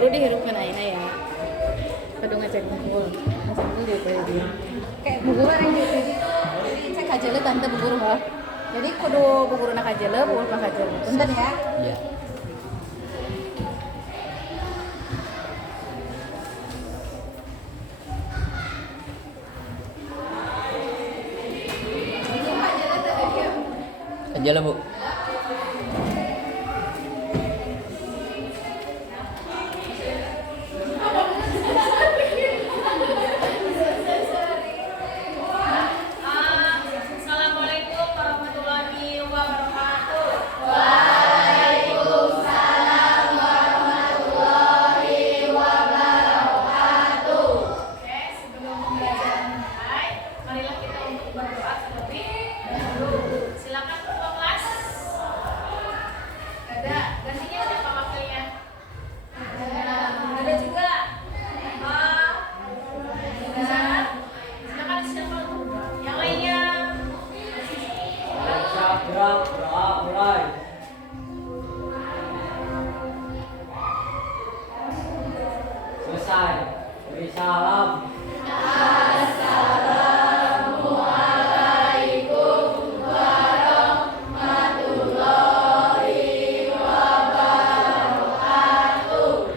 baru dihirupkan aina ya. Kado ngecek bubur. Ngecek bubur dia kayak dia. Kayak bubur orang gitu. Jadi cek aja le tante bubur mah. Jadi kudu bubur nak aja le, bubur nak aja. Punten ya. Iya. Aja lah, Bu. Assalamualaikum warahmatullahi wabarakatuh. Oke, sebelum pembelajaran dimulai, marilah kita untuk berdoa terlebih dahulu. Silakan ketua kelas. Ada, gantinya siapa wakilnya? Ada juga. Bisa. Silakan siapa yang lainnya? Doa mulai. Selesai. Beri salam.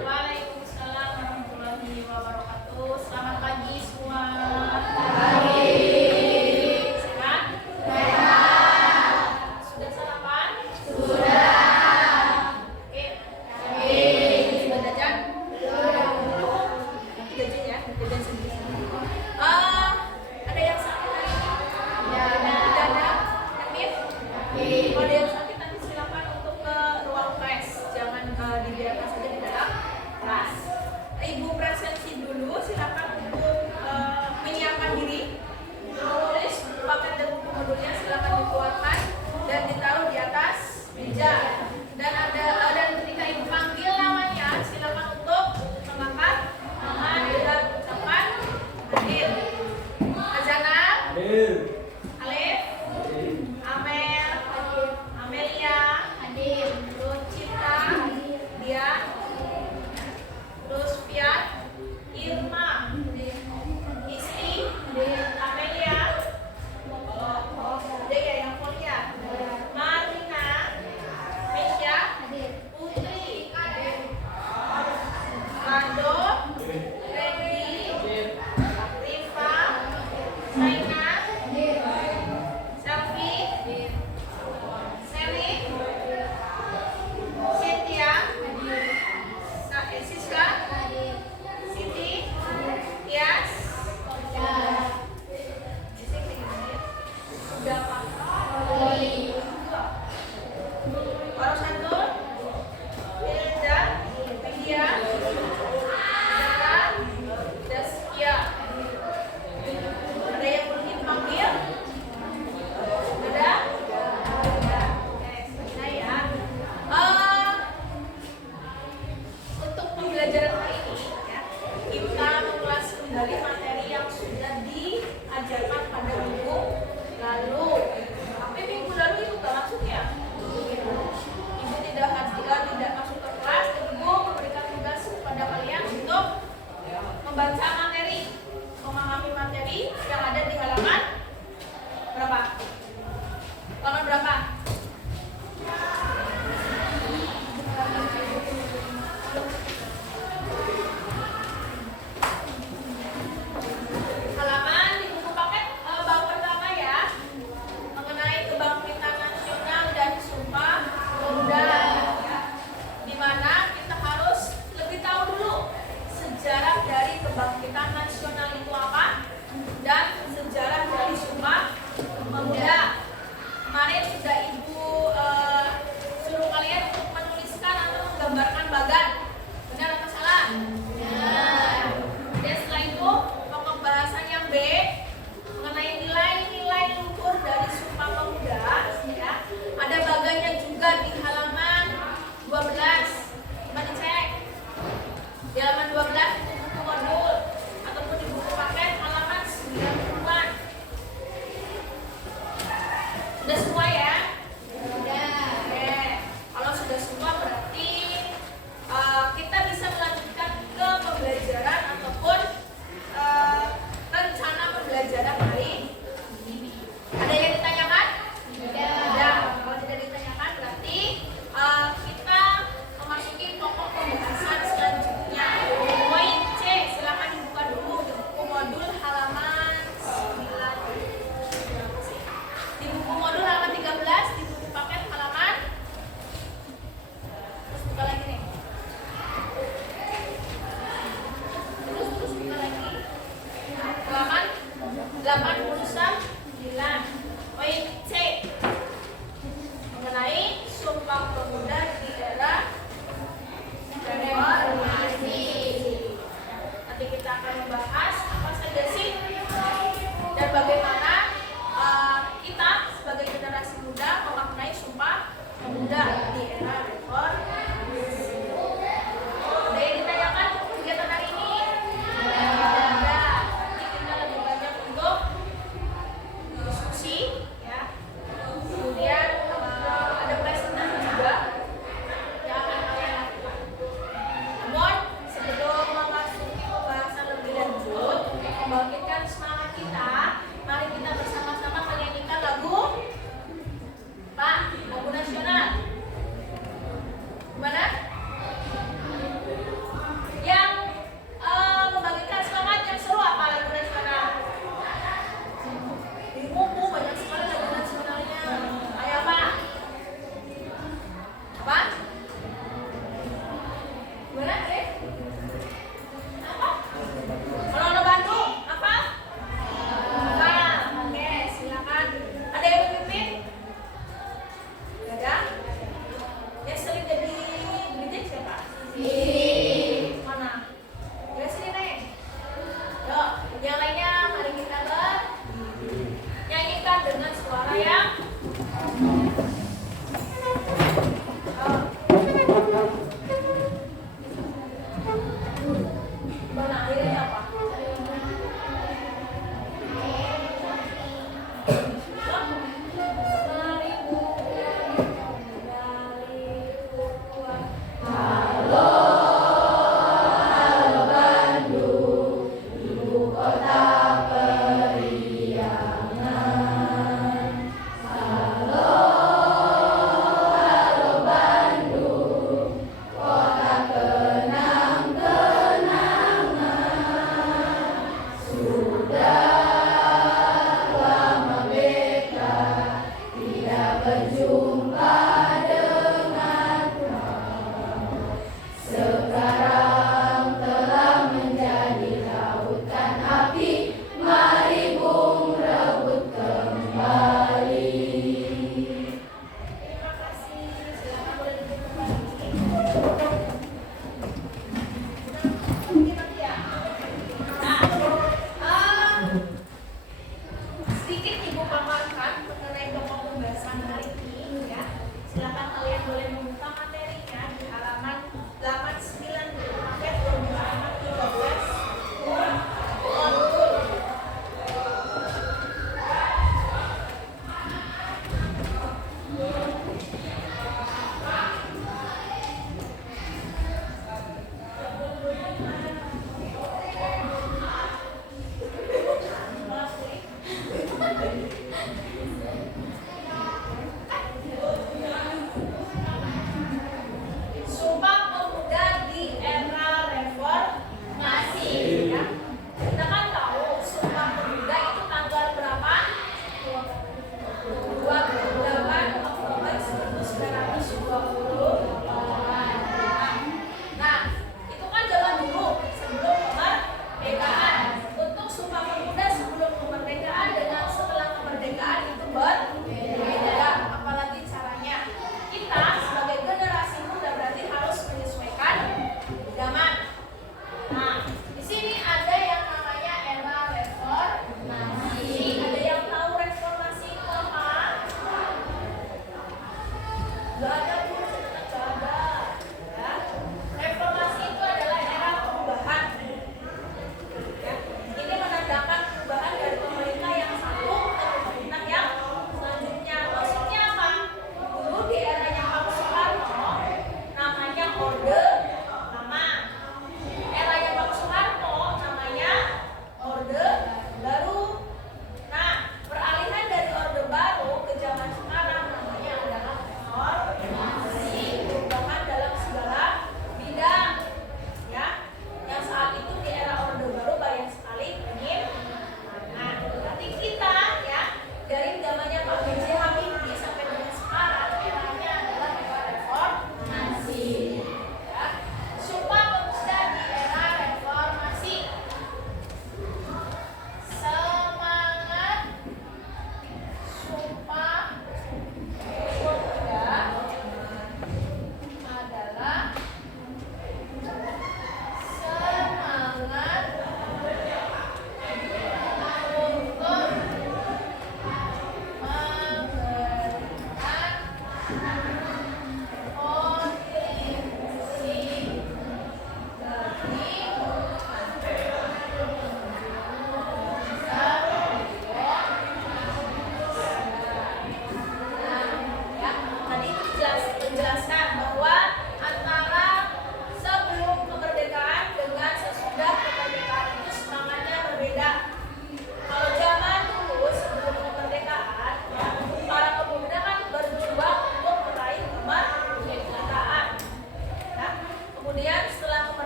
Waalaikumsalam warahmatullahi wabarakatuh. Selamat pagi semua. Sehat? Sudah sarapan? Oke. Sudah jajan? Belum. Nanti jajan ya, jajan sendiri.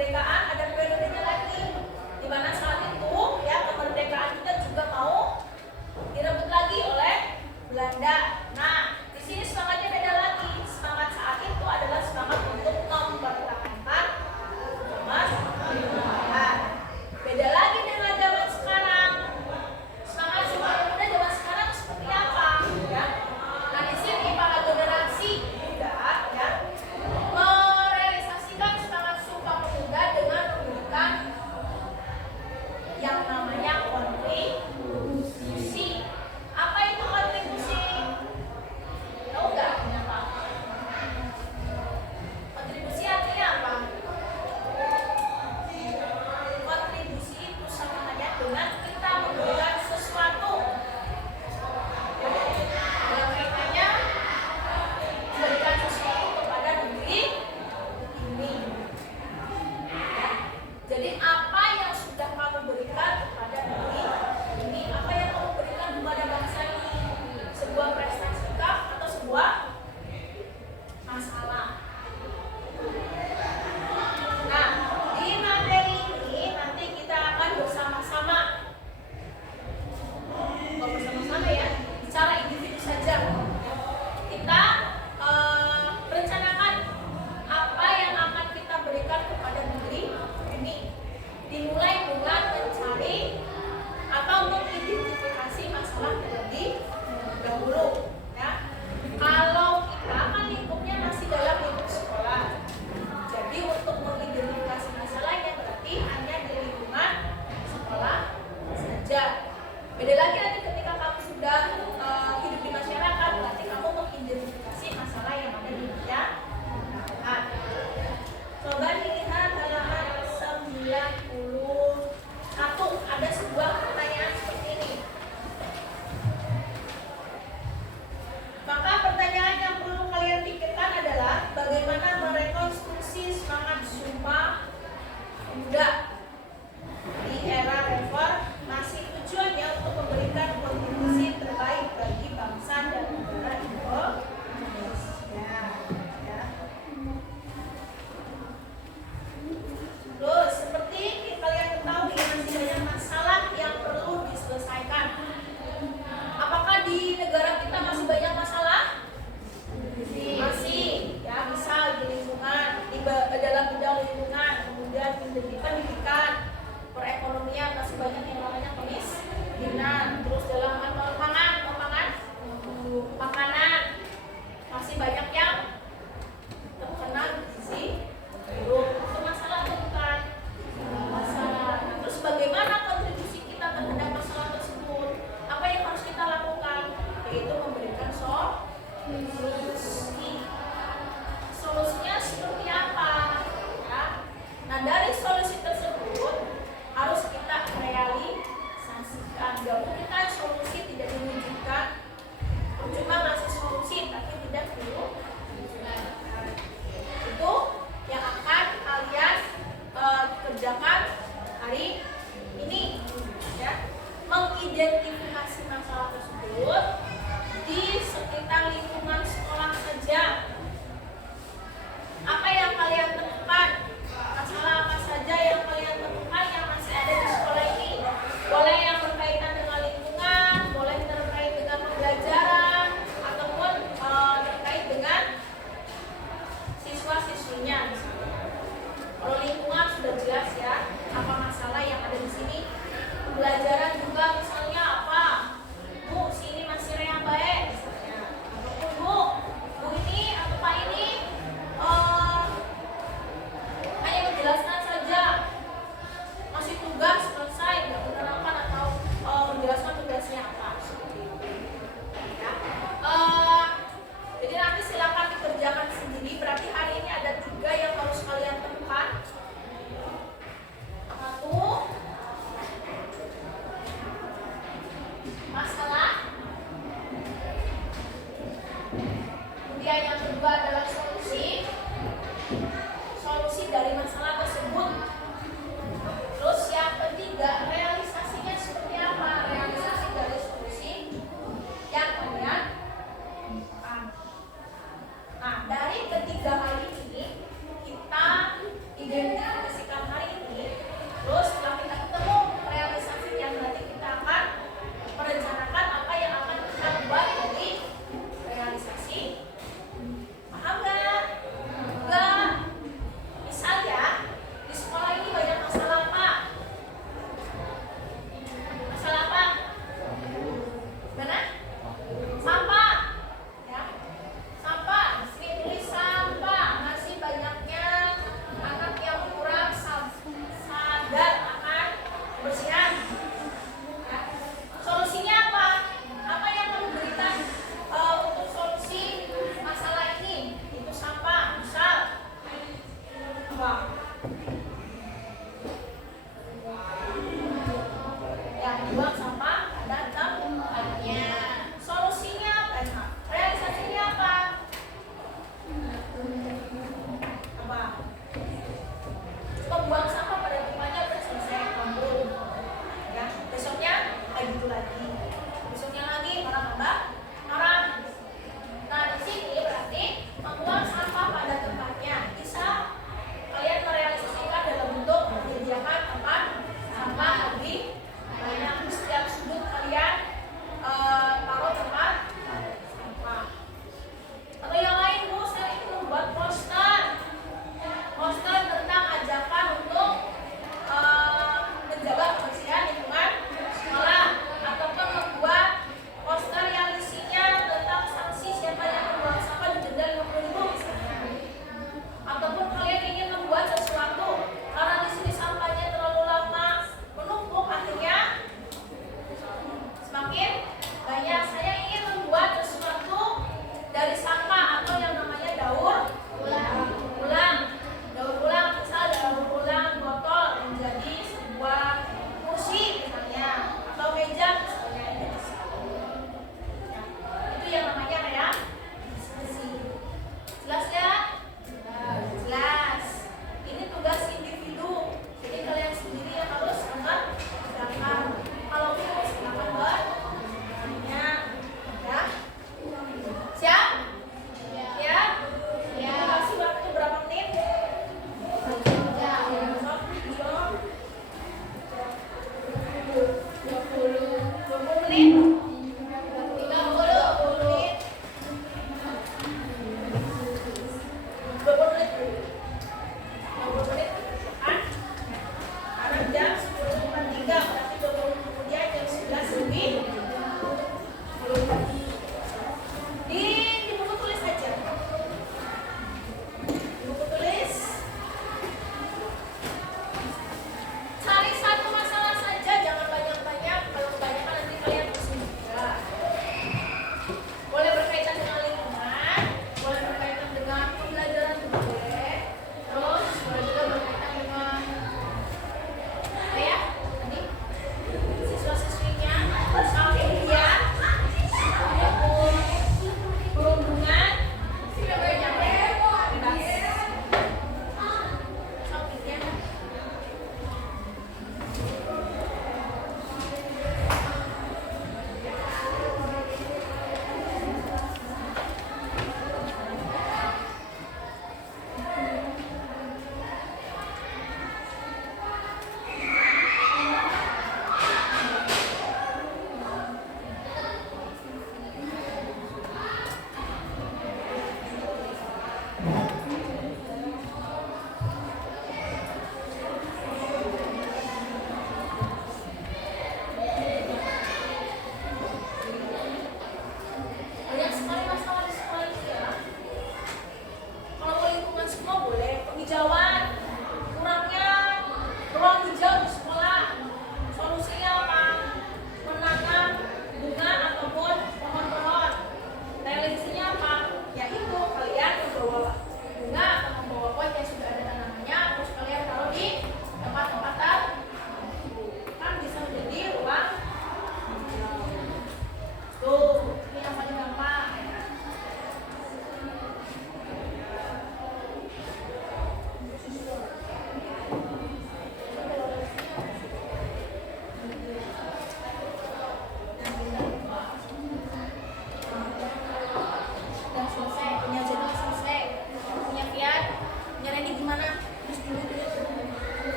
kemerdekaan ada periodenya lagi, di mana saat itu ya kemerdekaan kita juga mau direbut lagi oleh Belanda. Nah, di sini semangatnya beda lagi. Semangat saat itu adalah semangat untuk mempertahankan kemerdekaan. Beda lagi dengan zaman sekarang. Semangat Sumpah Pemuda zaman sekarang seperti apa? Ya. Nah, di sini para generasi muda ya merealisasikan semangat Sumpah Pemuda dengan memberikan yang namanya kontribusi. Apa itu kontribusi? Tahu nggak? Kontribusi artinya apa? Kontribusi itu sama aja dengan kita memberikan sesuatu. Dalam kaitannya memberikan sesuatu kepada negeri ini. Ya. Jadi apa yang sudah kamu berikan kepada negeri ini? Apa yang kamu berikan kepada bangsa ini? Sebuah prestasi kah atau sebuah masalah? Nah, di materi ini nanti kita akan bersama-sama, bukan bersama-sama ya, secara individu saja. Kita rencanakan apa yang akan kita berikan kepada negeri ini. Dimulai dengan mencari atau mengidentifikasi masalah terlebih dahulu. Ya. Kalau kita kan lingkupnya masih dalam lingkup sekolah. Jadi untuk mengidentifikasi masalahnya berarti hanya di lingkungan sekolah saja. Beda lagi nanti ketika kamu sudah hidup di masyarakat, berarti kamu mengidentifikasi masalah yang ada di masyarakat. Coba dilihat halaman 91. Ada sebuah pertanyaan seperti ini. Maka pertanyaan yang perlu kalian pikirkan adalah bagaimana merekonstruksi semangat Sumpah Pemuda di era reformasi. Tujuannya untuk memberikan kontribusi terbaik bagi bangsa dan negara Indonesia. Ya. Terus, seperti kalian ketahui masih banyak masalah yang perlu diselesaikan. Apakah di negara kita masih banyak masalah? Masih, ya, misal di lingkungan, dalam bidang lingkungan, kemudian di pendidikan, perekonomian masih banyak yang namanya kemiskinan. Terus dalam makanan masih banyak yang terkena gizi buruk. Itu masalah atau bukan? Masalah. Nah, terus bagaimana kontribusi kita terhadap masalah tersebut? Apa yang harus kita lakukan? Yaitu memberikan solusi. Solusinya seperti apa? Ya. Nah, dari solusi tersebut harus kita realisasikan. Gak mungkin kan solusi tidak diwujudkan. Cuma ngasih solusi tapi tidak diwujudkan. Itu yang akan kalian kerjakan hari ini, ya. Mengidentifikasi masalah tersebut di sekitar lingkungan sekolah saja. Apa yang kalian temukan? Masalah apa saja yang kalian temukan yang masih ada di sekolah ini? Boleh yang berkaitan dengan lingkungan, boleh terkait dengan pembelajaran, ataupun terkait dengan siswa-siswinya. Kalau lingkungan sudah jelas ya, apa masalah yang ada di sini. Pembelajaran juga misalnya apa? Bu, sini masih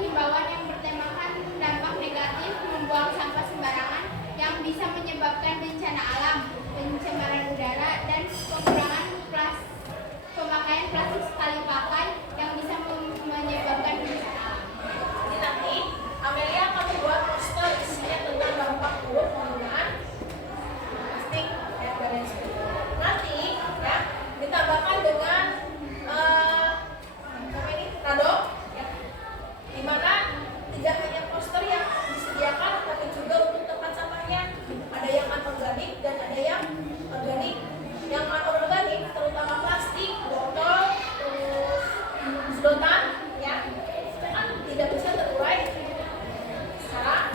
himbauan yang bertemakan dampak negatif membuang sampah sembarangan yang bisa menyebabkan bencana alam, pencemaran udara, dan pengurangan pemakaian plastik sekali pakai yang bisa menyebabkan bencana alam. Jadi nanti Amelia akan membuat poster isinya tentang dampak buruk penggunaan plastik ya, dan lain sebagainya. Nanti ya ditambahkan dengan apa ini radok ya, di mana tidak hanya poster yang disediakan tapi juga untuk tempat sampahnya ada yang anorganik dan ada yang organik. Yang anorganik terutama plastik, botol, terus sedotan ya itu kan tidak bisa terurai secara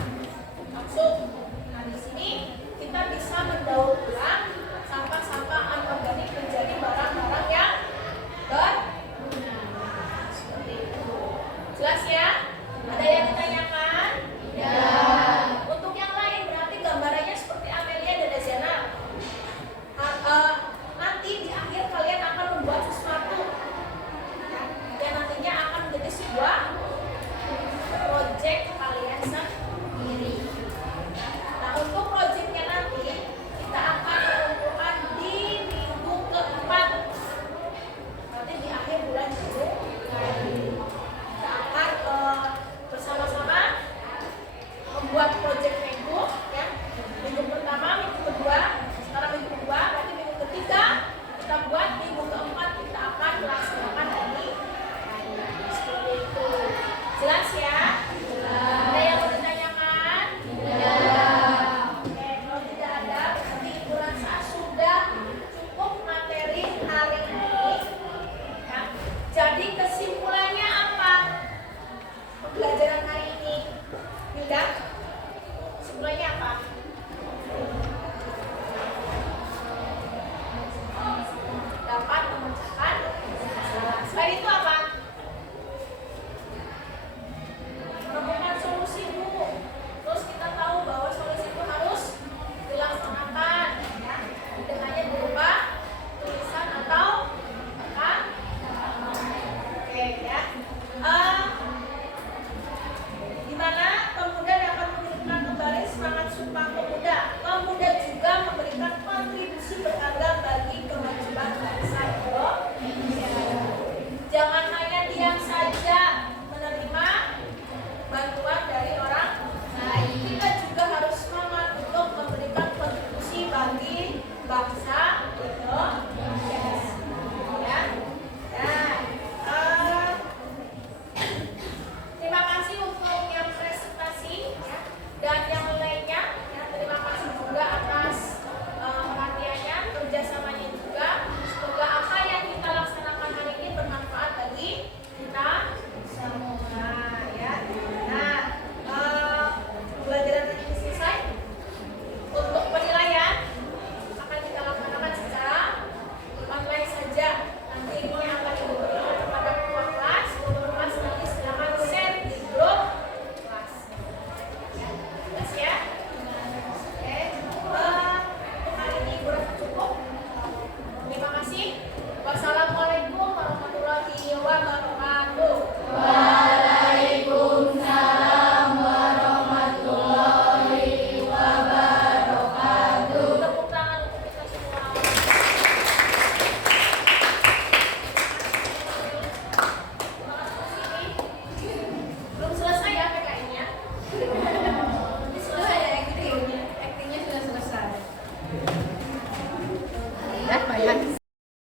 langsung. Nah di sini kita bisa mendaur ulang sampah-sampah anorganik menjadi barang-barang yang berguna. Seperti itu. Jelas ya? Ada